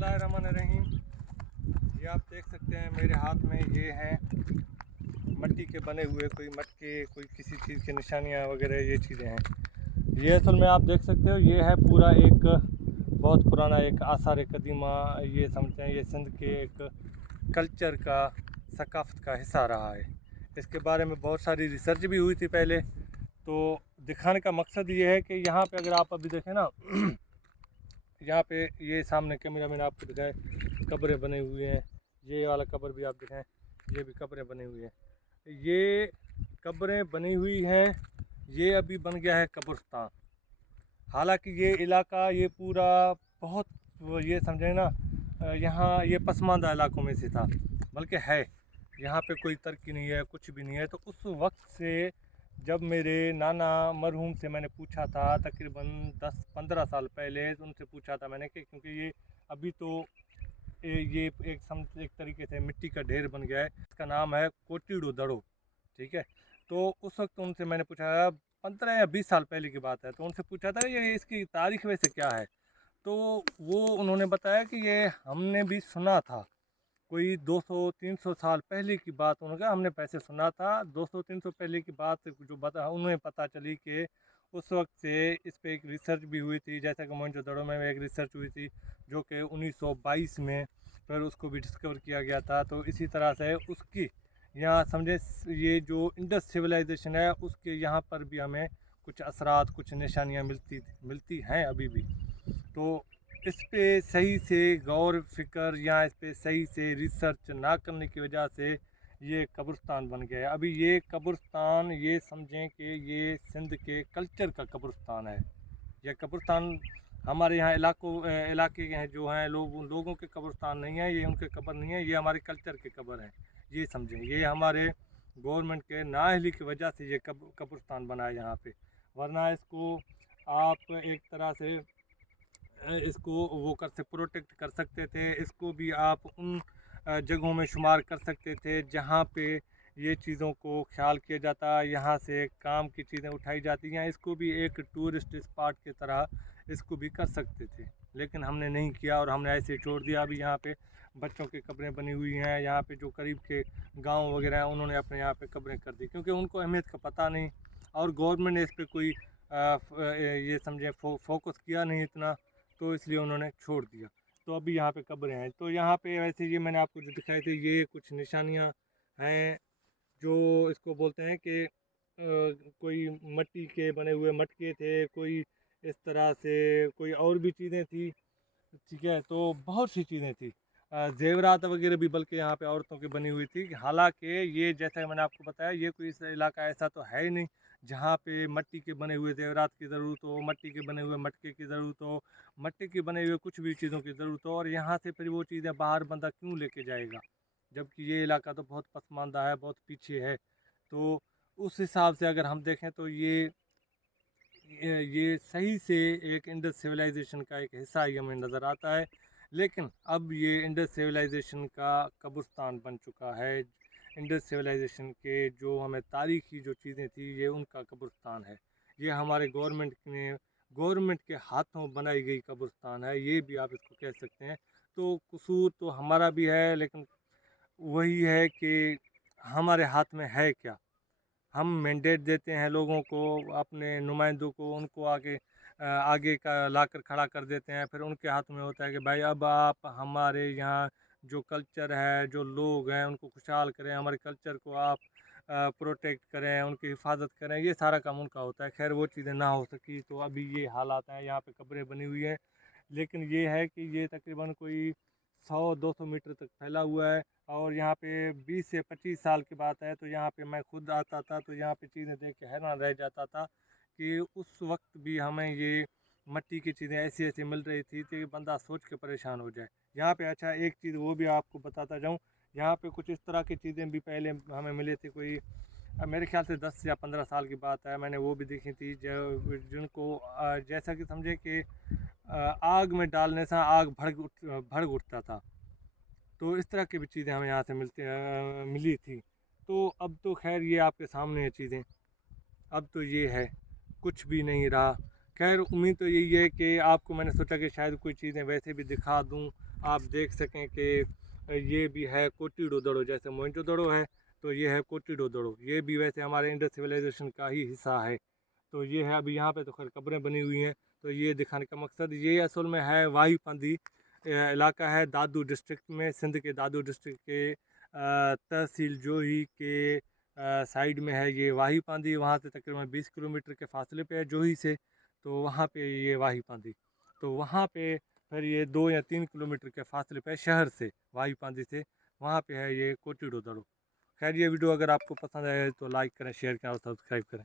बिस्मिल्लाहिर्रहमानिर्रहीम। ये आप देख सकते हैं मेरे हाथ में ये हैं मिट्टी के बने हुए कोई मटके, कोई किसी चीज़ की निशानियाँ वगैरह, ये चीज़ें हैं। ये असल में आप देख सकते हो ये है पूरा एक बहुत पुराना एक आसार कदीमा, ये समझते हैं ये सिंध के एक कल्चर का, सकाफ़त का हिस्सा रहा है। इसके बारे में बहुत सारी रिसर्च भी हुई थी पहले। तो दिखाने का मकसद ये है कि यहाँ पे अगर आप अभी देखें ना यहाँ पे ये सामने कैमरा मैंने आपको दिखाए कब्रें बने हुए हैं। ये वाला कब्र भी आप दिखाएं, ये भी कब्रें बनी हुई हैं। ये कब्रें बनी हुई हैं, ये अभी बन गया है कब्रिस्तान। हालांकि ये इलाका ये पूरा बहुत ये समझे ना यहाँ ये पसमानदा इलाकों में से था, बल्कि है यहाँ पे कोई तरक्की नहीं है, कुछ भी नहीं है। तो उस वक्त से जब मेरे नाना मरहूम से मैंने पूछा था तकरीबन 10-15 साल पहले, तो उनसे पूछा था मैंने कि क्योंकि ये अभी तो ये एक तरीके से मिट्टी का ढेर बन गया है। इसका नाम है कोटिड़ो दड़ो, ठीक है। तो उस वक्त उनसे मैंने पूछा, 15 या 20 साल पहले की बात है, तो उनसे पूछा था ये इसकी तारीख वैसे क्या है। तो वो उन्होंने बताया कि ये हमने भी सुना था, कोई 200-300 साल पहले की बात। उन्होंने कहा हमने पैसे सुना था 200-300 पहले की बात जो उन्हें पता चली कि उस वक्त से इस पे एक रिसर्च भी हुई थी। जैसा कि मोहनजोदड़ो में एक रिसर्च हुई थी जो कि 1922 में फिर उसको भी डिस्कवर किया गया था। तो इसी तरह से उसकी यहाँ समझे ये जो इंडस सिविलाइजेशन है उसके यहाँ पर भी हमें कुछ असरात, कुछ निशानियाँ मिलती हैं अभी भी। तो इस पे सही से गौर फिक्र या इस पे सही से रिसर्च ना करने की वजह से ये कब्रिस्तान बन गया है। अभी ये कब्रिस्तान ये समझें कि ये सिंध के कल्चर का कब्रिस्तान है। यह कब्रिस्तान हमारे यहाँ इलाके के हैं जो हैं लोगों के कब्रिस्तान नहीं है, ये उनके कब्र नहीं है, ये हमारे कल्चर के कब्र हैं। ये समझें, ये हमारे गवर्नमेंट के नाअहली की वजह से ये कब्रिस्तान बना है यहाँ पे। वरना इसको आप एक तरह से इसको वो से प्रोटेक्ट कर सकते थे। इसको भी आप उन जगहों में शुमार कर सकते थे जहाँ पे ये चीज़ों को ख्याल किया जाता, यहाँ से काम की चीज़ें उठाई जाती हैं। इसको भी एक टूरिस्ट स्पॉट की तरह इसको भी कर सकते थे, लेकिन हमने नहीं किया और हमने ऐसे छोड़ दिया। अभी यहाँ पे बच्चों की कब्रें बनी हुई हैं, यहाँ पे जो करीब के गांव वगैरह हैं उन्होंने अपने यहाँ पे कब्रें कर दी क्योंकि उनको अहमियत का पता नहीं और गवर्नमेंट ने इस पर कोई ये समझे फोकस किया नहीं इतना, तो इसलिए उन्होंने छोड़ दिया। तो अभी यहाँ पे कब्रें हैं। तो यहाँ पे वैसे ये मैंने आपको जो दिखाई थी ये कुछ निशानियाँ हैं जो इसको बोलते हैं कि कोई मिट्टी के बने हुए मटके थे, कोई इस तरह से कोई और भी चीज़ें थी, ठीक है। तो बहुत सी चीज़ें थी, जेवरात वगैरह भी बल्कि यहाँ पे औरतों की बनी हुई थी। हालांकि ये जैसा मैंने आपको बताया ये कोई इलाका ऐसा तो है ही नहीं जहाँ पे मिट्टी के बने हुए जेवरात की ज़रूरत हो, मिट्टी के बने हुए मटके की ज़रूरत हो, मिट्टी के बने हुए कुछ भी चीज़ों की ज़रूरत हो। और यहाँ से फिर वो चीज़ें बाहर बंदा क्यों लेके जाएगा, जबकि ये इलाका तो बहुत पसमानदा है, बहुत पीछे है। तो उस हिसाब से अगर हम देखें तो ये सही से एक इंडस सिविलाइजेशन का एक हिस्सा ही हमें नज़र आता है। लेकिन अब ये इंडस सिविलाइजेशन का कब्रिस्तान बन चुका है। इंडस सिविलाइजेशन के जो हमें तारीखी जो चीज़ें थी ये उनका कब्रिस्तान है। ये हमारे गवर्नमेंट के हाथों बनाई गई कब्रिस्तान है, ये भी आप इसको कह सकते हैं। तो कसूर तो हमारा भी है, लेकिन वही है कि हमारे हाथ में है क्या। हम मैंडेट देते हैं लोगों को, अपने नुमाइंदों को, उनको आगे का लाकर खड़ा कर देते हैं। फिर उनके हाथ में होता है कि भाई अब आप हमारे यहाँ जो कल्चर है, जो लोग हैं उनको खुशहाल करें, हमारे कल्चर को आप प्रोटेक्ट करें, उनकी हिफाजत करें, ये सारा काम उनका होता है। खैर वो चीज़ें ना हो सकी तो अभी ये हालात हैं, यहाँ पे कब्रें बनी हुई हैं। लेकिन ये है कि ये तकरीबन कोई 100-200 मीटर तक फैला हुआ है। और यहाँ पे 20 से 25 साल की बात है, तो यहाँ पे मैं खुद आता था तो यहाँ पे चीज़ें देख के हैरान रह जाता था कि उस वक्त भी हमें ये मिट्टी की चीज़ें ऐसी ऐसी मिल रही थी कि बंदा सोच के परेशान हो जाए। यहाँ पे अच्छा एक चीज़ वो भी आपको बताता जाऊँ, यहाँ पे कुछ इस तरह की चीज़ें भी पहले हमें मिली थी। कोई मेरे ख्याल से 10 या 15 साल की बात है, मैंने वो भी देखी थी जो जिनको जैसा कि समझे कि आग में डालने से आग भड़क उठता था। तो इस तरह की भी चीज़ें हमें यहाँ से मिली थी। तो अब तो खैर ये आपके सामने है चीज़ें, अब तो ये है, कुछ भी नहीं रहा। खैर उम्मीद तो यही है कि आपको मैंने सोचा कि शायद कोई चीज़ें वैसे भी दिखा दूँ, आप देख सकें कि ये भी है कोटिडो दड़ो, जैसे मोइंजोदड़ो है तो ये है कोटिडो दड़ो, ये भी वैसे हमारे इंडस सिविलाइजेशन का ही हिस्सा है। तो ये है, अभी यहाँ पे तो खैर कब्रें बनी हुई हैं, तो ये दिखाने का मकसद ये असल में है वाही पांदी इलाका है दादू डिस्ट्रिक्ट में, सिंध के दादू डिस्ट्रिक्ट के तहसील जोही के साइड में है ये वाही पांदी। वहाँ से तकरीबन 20 किलोमीटर के फासले पे है जोही से, तो वहाँ पे ये वाही पांदी। तो वहाँ पे फिर ये 2 या 3 किलोमीटर के फासले पे शहर से, वाही पांदी से, वहाँ पे है ये कोटिडो दड़ो। खैर ये वीडियो अगर आपको पसंद आए तो लाइक करें, शेयर करें और सब्सक्राइब करें।